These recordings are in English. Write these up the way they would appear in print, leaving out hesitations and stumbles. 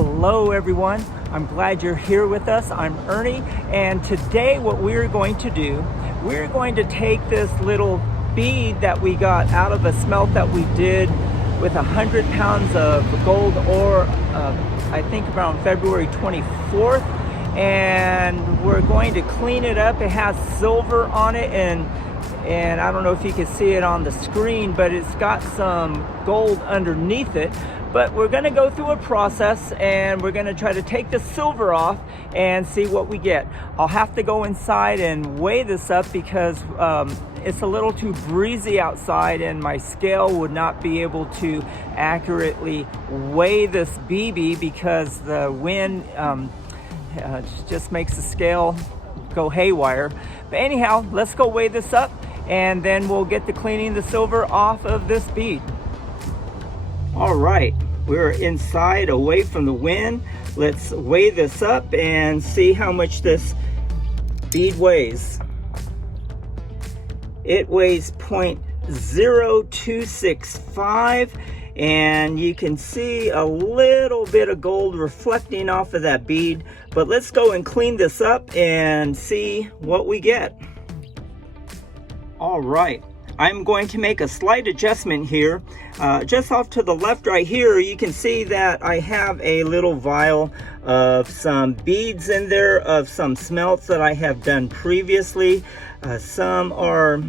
Hello everyone, I'm glad you're here with us. I'm Ernie, and today what we're going to do, we're going to take this little bead that we got out of a smelt that we did with 100 pounds of gold ore, I think around February 24th, and we're going to clean it up. It has silver on it, and I don't know if you can see it on the screen, but it's got some gold underneath it. But we're going to go through a process, and we're going to try to take the silver off and see what we get. I'll have to go inside and weigh this up because it's a little too breezy outside, and my scale would not be able to accurately weigh this BB because the wind just makes the scale go haywire. But anyhow, let's go weigh this up, and then we'll get to cleaning the silver off of this bead. All right, we're inside away from the wind. Let's weigh this up and see how much this bead weighs. It weighs 0.0265, and you can see a little bit of gold reflecting off of that bead. But let's go and clean this up and see what we get. All right, I'm going to make a slight adjustment here. Just off to the left right here, you can see that I have a little vial of some beads in there of some smelts that I have done previously. Some are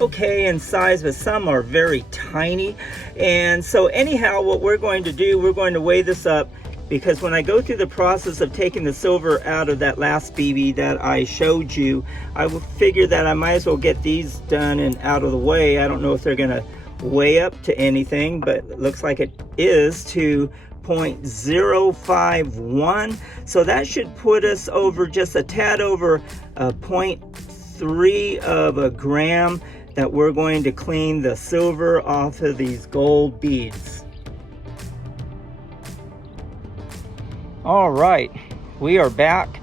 okay in size, but some are very tiny. And so anyhow, what we're going to do, we're going to weigh this up, because when I go through the process of taking the silver out of that last BB that I showed you, I will figure that I might as well get these done and out of the way. I don't know if they're gonna weigh up to anything, but it looks like it is to 0.051. So that should put us over just a tad over 0.3 of a gram that we're going to clean the silver off of these gold beads. All right, we are back,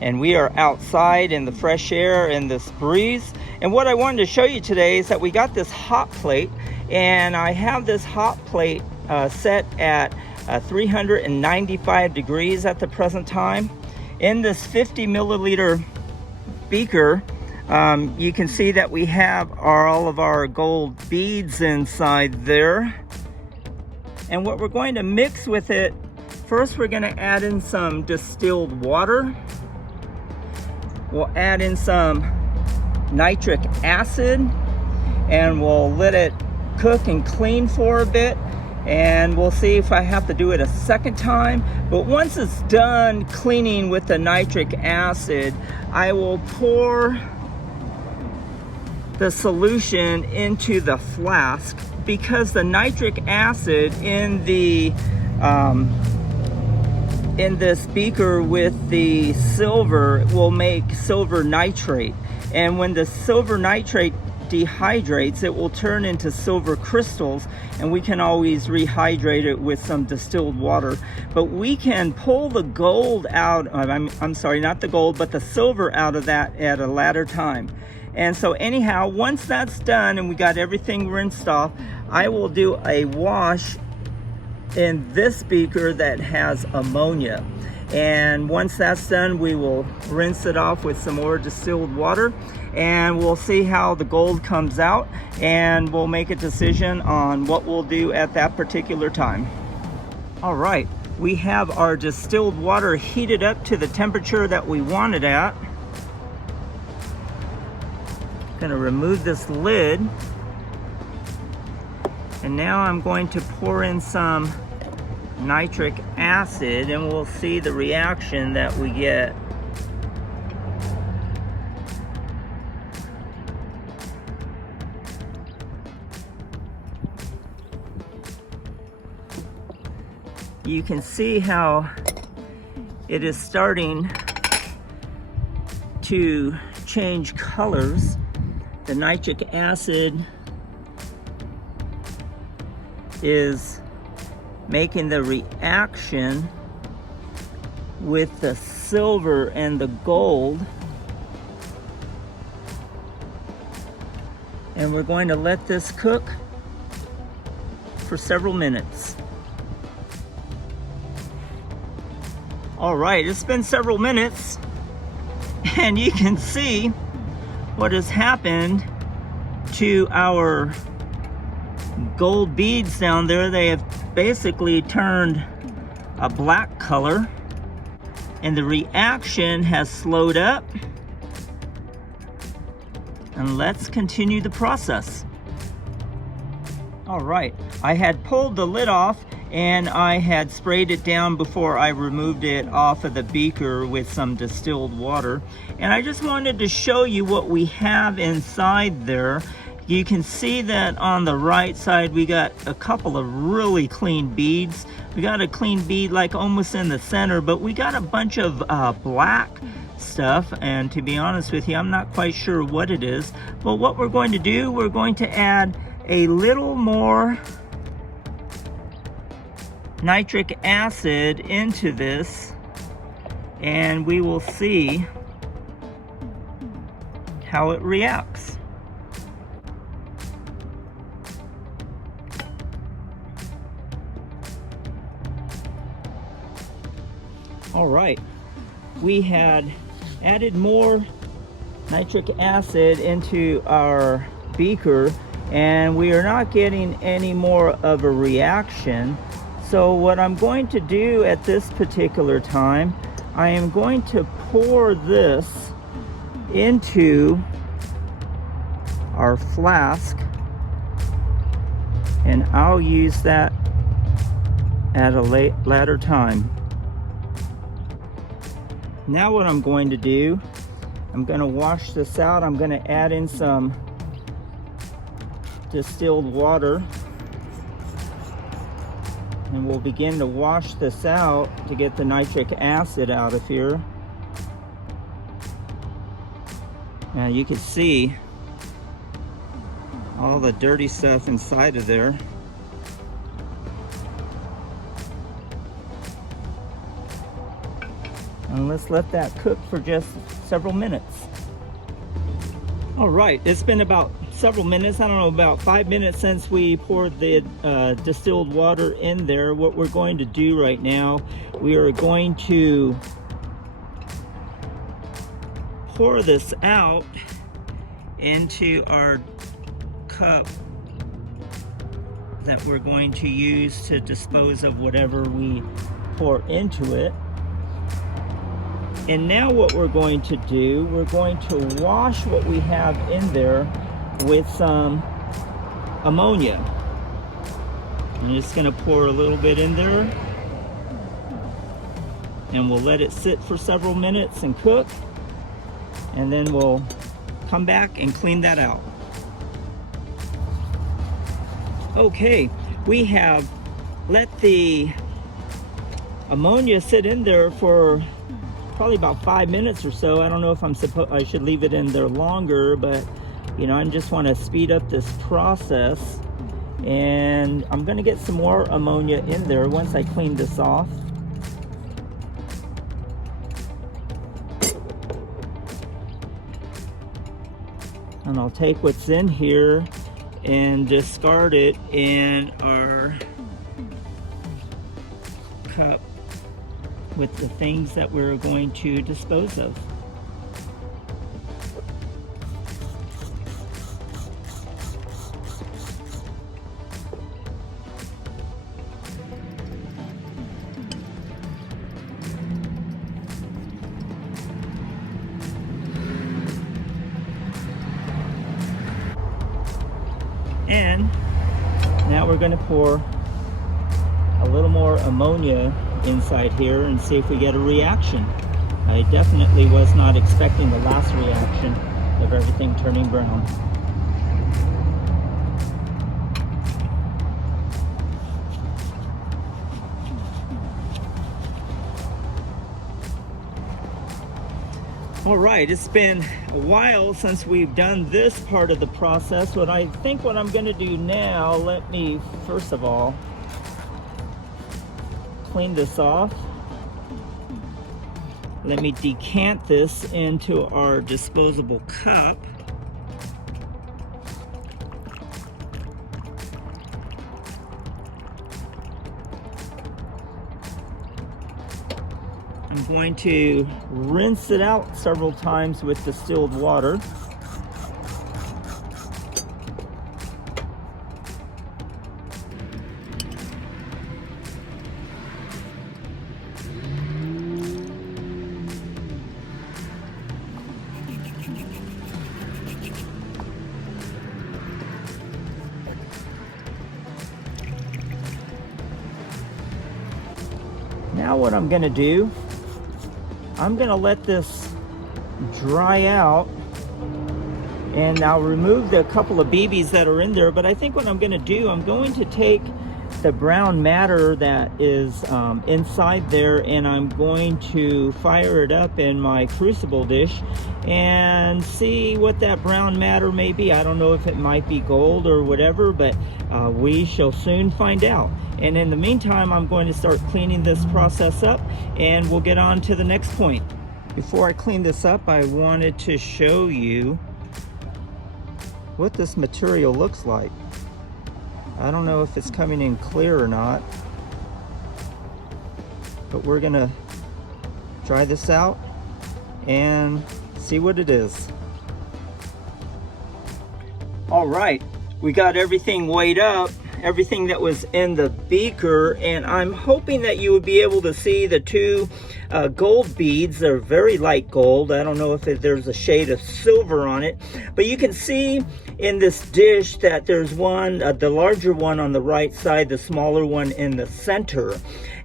and we are outside in the fresh air and this breeze. And what I wanted to show you today is that we got this hot plate, and I have this hot plate set at 395 degrees at the present time. In this 50 milliliter beaker, you can see that we have all of our gold beads inside there. And what we're going to mix with it, first we're going to add in some distilled water. We'll add in some nitric acid, and we'll let it cook and clean for a bit, and we'll see if I have to do it a second time. But once it's done cleaning with the nitric acid, I will pour the solution into the flask, because the nitric acid in the in this beaker with the silver will make silver nitrate, and when the silver nitrate dehydrates, it will turn into silver crystals, and we can always rehydrate it with some distilled water. But we can pull the gold out, I'm sorry, not the gold, but the silver out of that at a later time. And so anyhow, once that's done and we got everything rinsed off, I will do a wash in this beaker that has ammonia. And once that's done, we will rinse it off with some more distilled water, and we'll see how the gold comes out, and we'll make a decision on what we'll do at that particular time. All right, we have our distilled water heated up to the temperature that we want it at. Gonna remove this lid, and now I'm going to pour in some nitric acid, and we'll see the reaction that we get. You can see how it is starting to change colors. The nitric acid is making the reaction with the silver and the gold. And we're going to let this cook for several minutes. All right, it's been several minutes and you can see what has happened to our gold beads down there. They have basically turned a black color and the reaction has slowed up. And let's continue the process. All right, I had pulled the lid off and I had sprayed it down before I removed it off of the beaker with some distilled water. And I just wanted to show you what we have inside there. You can see that on the right side, we got a couple of really clean beads. We got a clean bead like almost in the center, but we got a bunch of black stuff. And to be honest with you, I'm not quite sure what it is. But what we're going to do, we're going to add a little more nitric acid into this, and we will see how it reacts. All right, we had added more nitric acid into our beaker and we are not getting any more of a reaction. So what I'm going to do at this particular time, I am going to pour this into our flask, and I'll use that at a later time. Now what I'm going to do, I'm going to wash this out. I'm going to add in some distilled water. And we'll begin to wash this out to get the nitric acid out of here. Now you can see all the dirty stuff inside of there. And let's let that cook for just several minutes. All right, it's been about several minutes, I don't know, about 5 minutes since we poured the distilled water in there. What we're going to do right now, we are going to pour this out into our cup that we're going to use to dispose of whatever we pour into it. And now what we're going to do, we're going to wash what we have in there with some ammonia. I'm just going to pour a little bit in there and we'll let it sit for several minutes and cook, and then we'll come back and clean that out. Okay, we have let the ammonia sit in there for probably about 5 minutes or so. I don't know if I should leave it in there longer, but you know, I just want to speed up this process, and I'm going to get some more ammonia in there once I clean this off. And I'll take what's in here and discard it in our cup with the things that we're going to dispose of. And now we're going to pour a little more ammonia inside here and see if we get a reaction. I definitely was not expecting the last reaction of everything turning brown. All right, it's been a while since we've done this part of the process. What I'm going to do now, let me first of all clean this off. Let me decant this into our disposable cup. I'm going to rinse it out several times with distilled water. Now what I'm gonna do, I'm gonna let this dry out, and I'll remove the couple of BBs that are in there. But I think what I'm gonna do, I'm going to take the brown matter that is inside there, and I'm going to fire it up in my crucible dish and see what that brown matter may be. I don't know if it might be gold or whatever, but we shall soon find out. And in the meantime, I'm going to start cleaning this process up, and we'll get on to the next point. Before I clean this up, I wanted to show you what this material looks like. I don't know if it's coming in clear or not, but we're gonna try this out and see what it is. All right, we got everything weighed up, everything that was in the beaker, and I'm hoping that you would be able to see the two gold beads. They're very light gold. I don't know if there's a shade of silver on it, but you can see in this dish that there's one, the larger one on the right side, the smaller one in the center.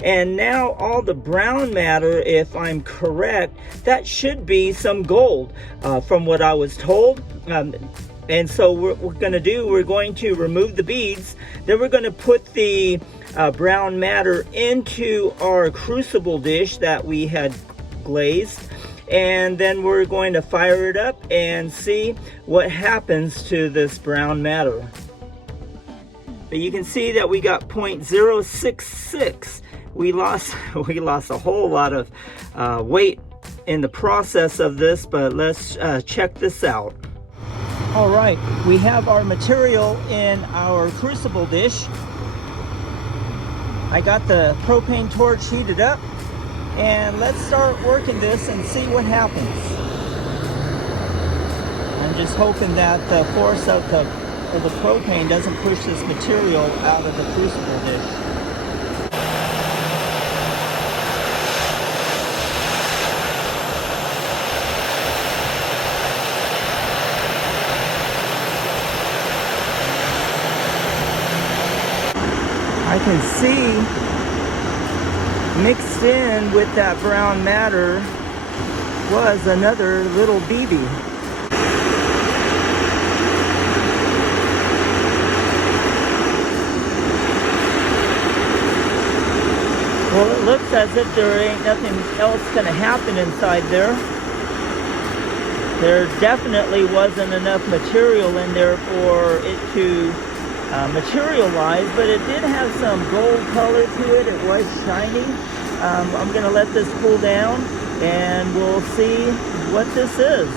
And now all the brown matter, if I'm correct, that should be some gold from what I was told. And so what we're going to do, we're going to remove the beads, then we're going to put the brown matter into our crucible dish that we had glazed, and then we're going to fire it up and see what happens to this brown matter. But you can see that we got 0.066. We lost a whole lot of weight in the process of this, but let's check this out. All right, we have our material in our crucible dish. I got the propane torch heated up, and let's start working this and see what happens. I'm just hoping that the force of the propane doesn't push this material out of the crucible dish. I can see mixed in with that brown matter was another little BB. Well, it looks as if there ain't nothing else gonna happen inside there. There definitely wasn't enough material in there for it to materialize, but it did have some gold color to it. It was shiny. I'm gonna let this cool down and we'll see what this is.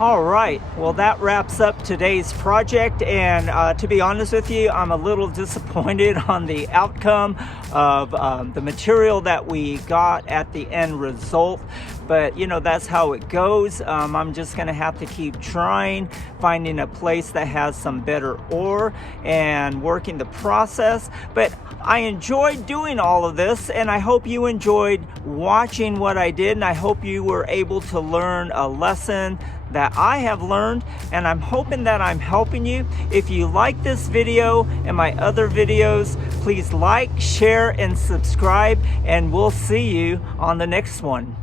All right, well, that wraps up today's project, and to be honest with you, I'm a little disappointed on the outcome of the material that we got at the end result. But you know, that's how it goes. I'm just gonna have to keep trying, finding a place that has some better ore and working the process. But I enjoyed doing all of this, and I hope you enjoyed watching what I did, and I hope you were able to learn a lesson that I have learned, and I'm hoping that I'm helping you. If you like this video and my other videos, please like, share, and subscribe, and we'll see you on the next one.